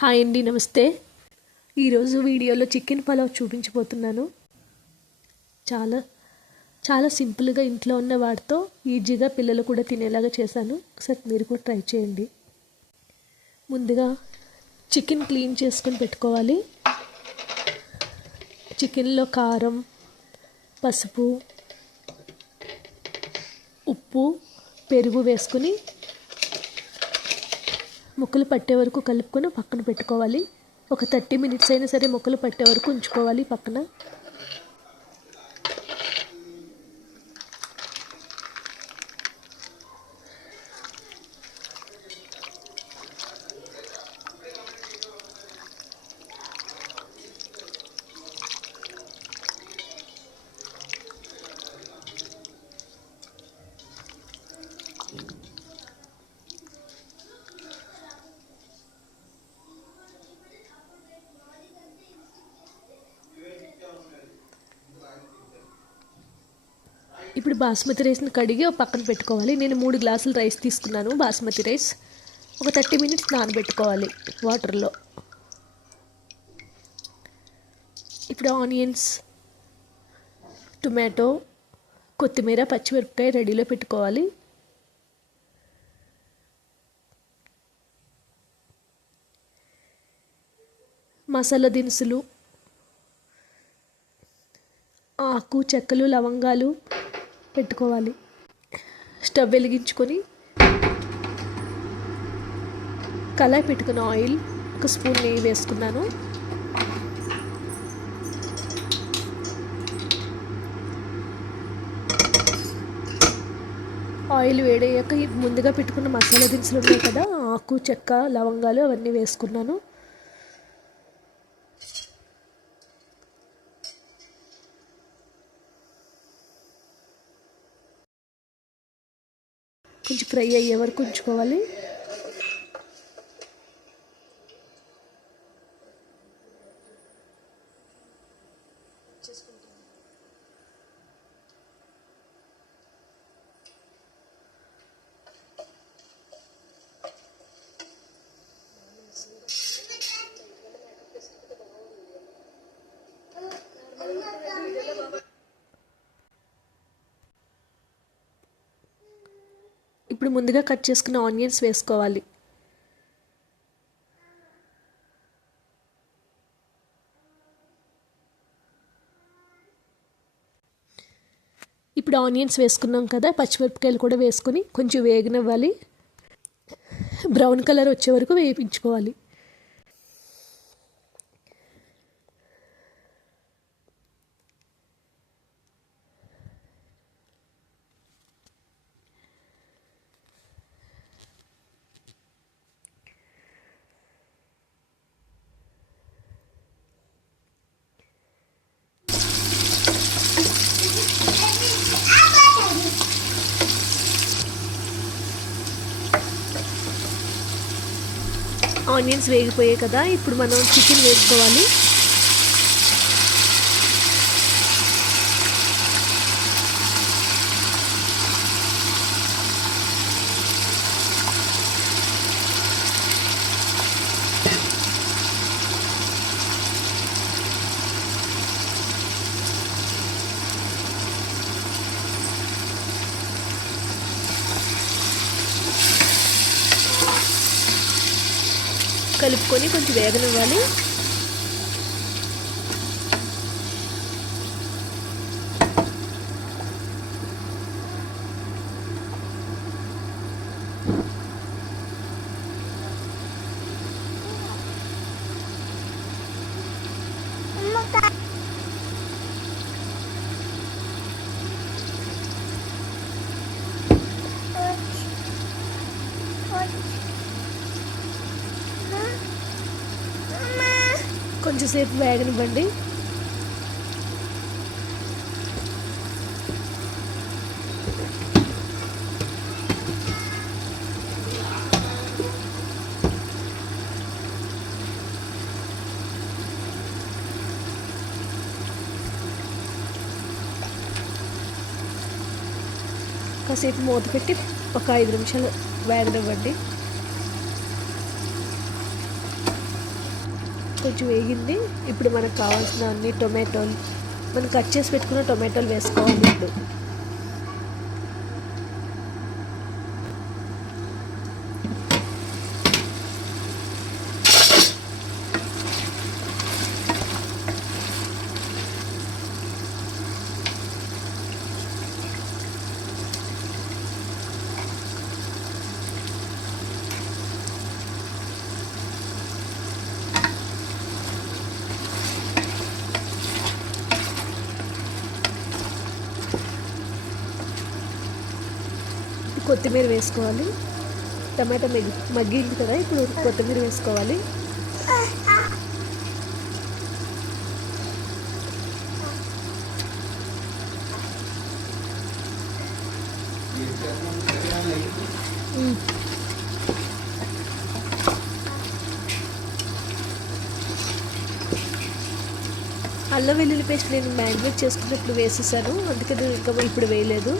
Hi అండి, నమస్తే. ఈరోజు వీడియోలో చికెన్ పలావ్ చూపించబోతున్నాను. చాలా చాలా సింపుల్గా ఇంట్లో ఉన్న వాటితో ఈజీగా పిల్లలు కూడా తినేలాగా చేశాను. ఒకసారి మీరు కూడా ట్రై చేయండి. ముందుగా చికెన్ క్లీన్ చేసుకొని పెట్టుకోవాలి. చికెన్లో కారం, పసుపు, ఉప్పు, పెరుగు వేసుకుని ముక్కలు పట్టే వరకు కలుపుకొని పక్కన పెట్టుకోవాలి. ఒక 30 మినిట్స్ అయినా సరే ముక్కలు పట్టే వరకు ఉంచుకోవాలి పక్కన. ఇప్పుడు బాస్మతి రైస్ని కడిగి ఒక పక్కన పెట్టుకోవాలి. నేను 3 గ్లాసులు రైస్ తీసుకున్నాను. బాస్మతి రైస్ ఒక 30 మినిట్స్ నానబెట్టుకోవాలి వాటర్లో. ఇప్పుడు ఆనియన్స్, టొమాటో, కొత్తిమీర, పచ్చిమిరపకాయ రెడీలో పెట్టుకోవాలి. మసాలా దినుసులు, ఆకు, చెక్కలు, లవంగాలు పెట్టుకోవాలి. స్టవ్ వెలిగించుకొని కళాయి పెట్టుకున్న ఆయిల్, 1 స్పూన్ నెయ్యి వేసుకున్నాను. ఆయిల్ వేడయ్యాక ముందుగా పెట్టుకున్న మసాలా దినుసులు ఉన్నాయి కదా, ఆకు, చెక్క, లవంగాలు అవన్నీ వేసుకున్నాను. కొంచెం ఫ్రై అయ్యే వరకు ఉంచుకోవాలి. ఇప్పుడు ముందుగా కట్ చేసుకున్న ఆనియన్స్ వేసుకోవాలి. ఇప్పుడు ఆనియన్స్ వేసుకున్నాం కదా, పచ్చిమిరపకాయలు కూడా వేసుకొని కొంచెం వేగనివ్వాలి. బ్రౌన్ కలర్ వచ్చే వరకు వేయించుకోవాలి. ఆనియన్స్ వేగిపోయాయి కదా, ఇప్పుడు మనం చికెన్ వేసుకోవాలి. కలుపుకొని కొంచెం వేగనివ్వాలి. కొంచెంసేపు వేగనివ్వండి. కాసేపు మూత పెట్టి ఒక 5 నిమిషాలు వేగనివ్వండి. కొంచెం వేగింది. ఇప్పుడు మనకు కావాల్సిన అన్ని టొమాటోలు, మనం కట్ చేసి పెట్టుకున్న టొమాటోలు వేసుకోవాలి. ఇప్పుడు కొత్తిమీర వేసుకోవాలి. టమాటా మగ్గింది కదా, ఇప్పుడు కొత్తిమీర వేసుకోవాలి. అల్లం వెల్లుల్లి పేస్ట్ నేను మ్యారినేట్ చేసుకున్నప్పుడు వేసేసాను, అందుకని ఇంకా ఇప్పుడు వేయలేదు.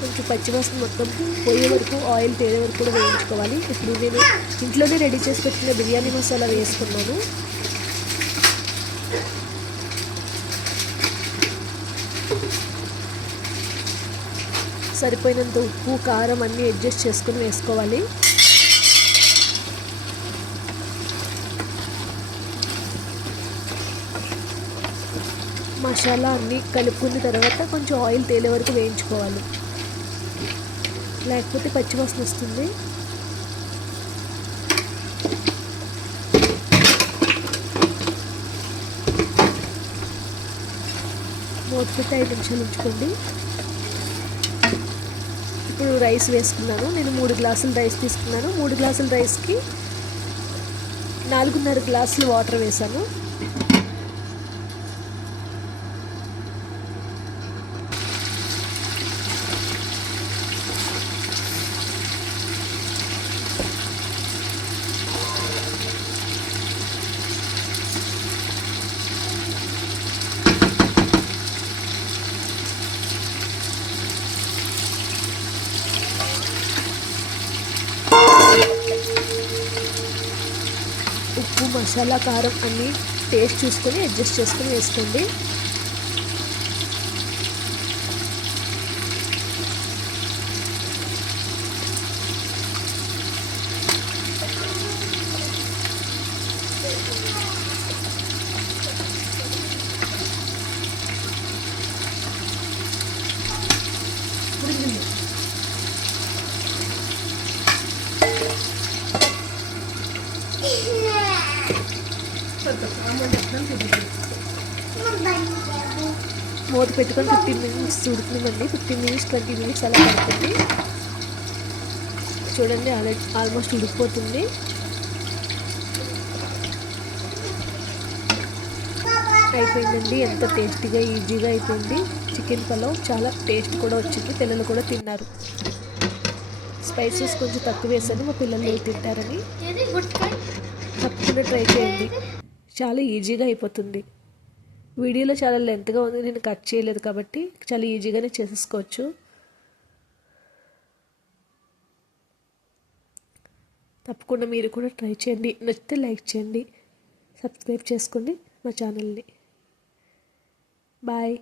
కొంచెం పచ్చివాసన మొత్తం పోయే వరకు, ఆయిల్ తేలే వరకు కూడా వేయించుకోవాలి. ఇప్పుడు నేను ఇంట్లోనే రెడీ చేసి పెట్టిన బిర్యానీ మసాలా వేసుకున్నాను. సరిపోయినంత ఉప్పు, కారం అన్నీ అడ్జస్ట్ చేసుకుని వేసుకోవాలి. మసాలా అన్నీ కలుపుకున్న తర్వాత కొంచెం ఆయిల్ తేలే వరకు వేయించుకోవాలి, లేకపోతే పచ్చివాసన వస్తుంది. మూత పెట్టి 5 నిమిషాలు ఉంచుకోండి. ఇప్పుడు రైస్ వేసుకున్నాను. నేను 3 గ్లాసులు రైస్ తీసుకున్నాను. 3 గ్లాసుల రైస్కి 4.5 గ్లాసులు వాటర్ వేసాను. ఉప్పు, మసాలా, కారం అన్నీ టేస్ట్ చూసుకొని అడ్జస్ట్ చేసుకొని వేసుకోండి. మూత పెట్టుకొని 15 మినిట్స్ ఉడుకునివ్వండి. 15 మినిట్స్ 20 మినిట్స్ అలా పడుతుంది. చూడండి, ఆల్మోస్ట్ ఉడికిపోతుంది. అయిపోయిందండి. ఎంత టేస్టీగా, ఈజీగా అయిపోయింది చికెన్ పలావ్. చాలా టేస్ట్ కూడా వచ్చింది, పిల్లలు కూడా తిన్నారు. స్పైసెస్ కొంచెం తక్కువ వేసాను, మా పిల్లలు తింటారని. తప్పకుండా ట్రై చేయండి, చాలా ఈజీగా అయిపోతుంది. వీడియోలో చాలా లెంత్గా ఉంది, నేను కట్ చేయలేదు కాబట్టి చాలా ఈజీగానే చేసేసుకోవచ్చు. తప్పకుండా మీరు కూడా ట్రై చేయండి. నచ్చితే లైక్ చేయండి, సబ్స్క్రైబ్ చేసుకోండి మా ఛానల్ని. బాయ్.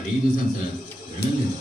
అడిగి చూసాను సార్, వెళ్ళలేదు.